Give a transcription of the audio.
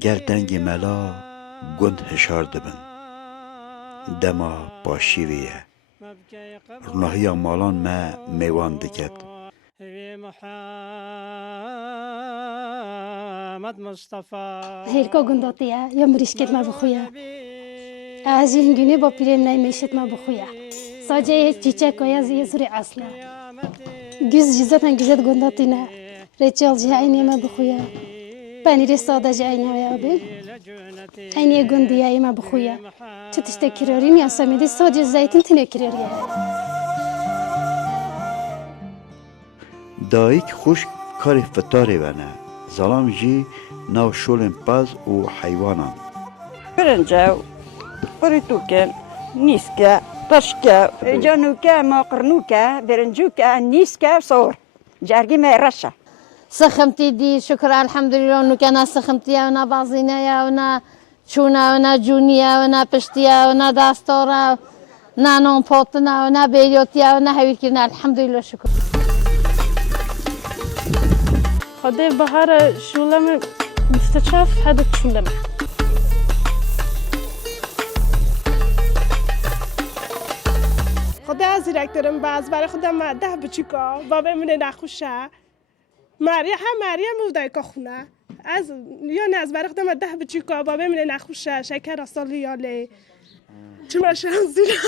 گردنگ ملا گند هشار دبن دما باشیویه رناهی مالان ما میوان دکت هیرکا گنداتیه یا مریشکت ما بخویا از این گونه با پیرم نمیشت ما بخویا ساجه چیچک یا زیزوری اصلا گز جزتن گزت گنداتی نه ریچال جه اینی ما بخویا پنیر ساده جه اینی ها بین اینی گندیه ما بخویا چه تشتکراری میاسمیدی ساجه زیتون تنکراریه دایک خوش کاری فتاری ونه زلام جی ناو شولن پاز و حیوانان برنجاو بريتوكا نيسكا طشكا جانوكا ماقرنوكا برنجوكا نيسكا صور جارجي ما رشا سخمتي دي شكرا الحمد لله انه كان سخمتي ونا بازينا ونا شونا ونا جونيا ونا بشتيا ونا داستورا ونا نون بوتنا ونا بيوتيا ونا هيكنا الحمد لله شكرا خدي بهار شولم مستشف هذا شولم خدا زیرکترم باز برای خودم ماده بچیکا بابا من نخوشه مریم هم مریم بودای که خونه از یا نه از برای خودم ماده بچیکا بابا من نخوشه شکر اصلی یاله چه ماشین زیر